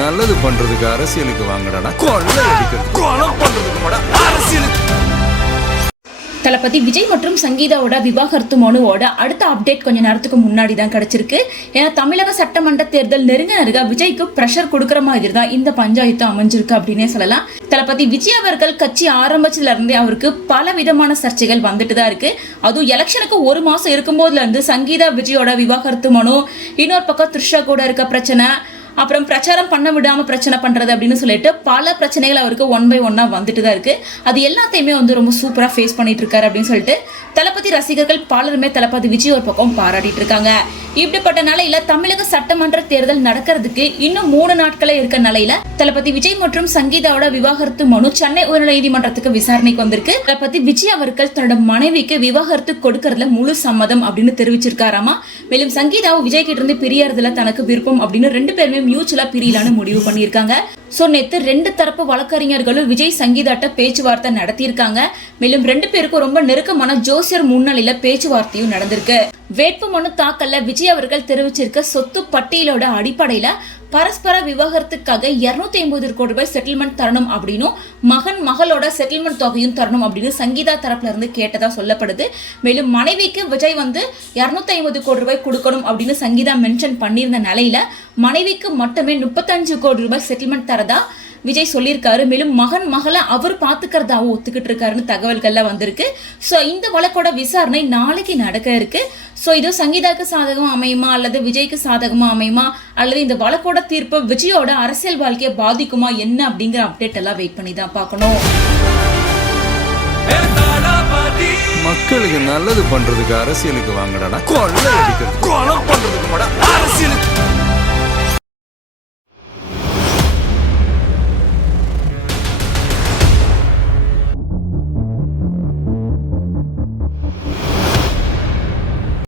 நல்லது பண்றதுக்கு அரசியலுக்கு வாங்கடா, கொள்ளை அடிக்கிறது கொலை பண்றதுக்கு அரசியலுக்கு. தளபதி விஜய் மற்றும் சங்கீதாவோட விவாகரத்து மனுவோட அடுத்த அப்டேட் கொஞ்ச நேரத்துக்கு முன்னாடி தான் கிடைச்சிருக்கு. ஏன்னா தமிழக சட்டமன்ற தேர்தல் நெருங்க விஜய்க்கு பிரஷர் கொடுக்குற மாதிரி தான் இந்த பஞ்சாயத்து அமைஞ்சிருக்கு அப்படின்னே சொல்லலாம். தளபதி விஜய் அவர்கள் கட்சி ஆரம்பிச்சதுல இருந்தே அவருக்கு பல விதமான சர்ச்சைகள் வந்துட்டு தான் இருக்கு. அதுவும் எலெக்ஷனுக்கு ஒரு மாசம் இருக்கும்போதுல இருந்து சங்கீதா விஜயோட விவாகரத்து மனு, இன்னொரு பக்கம் த்ரிஷா கூட இருக்க பிரச்சனை, அப்புறம் பிரச்சாரம் பண்ண விடாம பிரச்சனை பண்றது அப்படின்னு சொல்லிட்டு பல பிரச்சனைகள் அவருக்கு ஒன் பை ஒன்னா வந்துட்டு தான் இருக்கு. அது எல்லாத்தையுமே ரொம்ப சூப்பரா ஃபேஸ் பண்ணிட்டு இருக்காரு அப்படின்னு சொல்லிட்டு தளபதி ரசிகர்கள் பலருமே தளபதி விஜய் ஒரு பக்கம் பாராட்டிட்டு இருக்காங்க. இப்படிப்பட்ட நிலையில தமிழக சட்டமன்ற தேர்தல் நடக்கிறதுக்கு இன்னும் 3 நாட்களே இருக்க நிலையில தளபதி விஜய் மற்றும் சங்கீதாவோட விவாகரத்து மனு சென்னை உயர்நீதிமன்றத்துக்கு விசாரணைக்கு வந்திருக்கு. தளபதி விஜய் அவர்கள் தன்னோட மனைவிக்கு விவாகரத்து கொடுக்கறதுல முழு சம்மதம் அப்படின்னு தெரிவிச்சிருக்காராமா. மேலும் சங்கீதாவும் விஜய் கிட்ட இருந்து பிரியறதுல தனக்கு விருப்பம் அப்படின்னு 2 பேருமே மியூச்சுவலா பிரியலான்னு முடிவு பண்ணியிருக்காங்க. சோ நேத்து 2 தரப்பு வழக்கறிஞர்களும் விஜய் சங்கீதாட்ட பேச்சுவார்த்தை நடத்தியிருக்காங்க. மேலும் 2 பேருக்கும் ரொம்ப நெருக்கமான ஜோசியர் முன்னிலையில பேச்சுவார்த்தையும் நடந்திருக்கு. வேட்பு மனு தாக்கல்ல விஜய் அவர்கள் தெரிவிச்சிருக்க சொத்து பட்டியலோட அடிப்படையில பரஸ்பர விவாகரத்துக்காக 250 கோடி ரூபாய் செட்டில்மெண்ட் தரணும் அப்படின்னும் மகளோட செட்டில்மெண்ட் தொகையும் தரணும் அப்படின்னு சங்கீதா தரப்புல இருந்து கேட்டதா சொல்லப்படுது. மேலும் மனைவிக்கு விஜய் 250 கோடி ரூபாய் கொடுக்கணும் அப்படின்னு சங்கீதா மென்ஷன் பண்ணியிருந்த நிலையில மனைவிக்கு மட்டுமே 35 கோடி ரூபாய் செட்டில்மெண்ட் தரதா விஜய் சொல்லியிருக்காரு. மேலும் மகளை அவர் பாத்துக்கிறதாவும் ஒத்துக்கிட்டு இருக்காருன்னு தகவல்கள்லாம் வந்திருக்கு. ஸோ இந்த வழக்கோட விசாரணை நாளைக்கு நடக்க இருக்கு. ஸோ இது சங்கீதாக்கு சாதகமா அமையுமா அல்லது விஜய்க்கு சாதகமா அமையுமா அல்லது இந்த வழக்கோட தீர்ப்பு விஜயோட அரசியல் வாழ்க்கையை பாதிக்குமா என்ன அப்படிங்கிற அப்டேட் எல்லாம் வெயிட் பண்ணி தான் பார்க்கணும். மக்களுக்கு நல்லது பண்றதுக்கு அரசியலுக்கு வாங்கடா, கொள்ளை அடிக்கிறது கொலை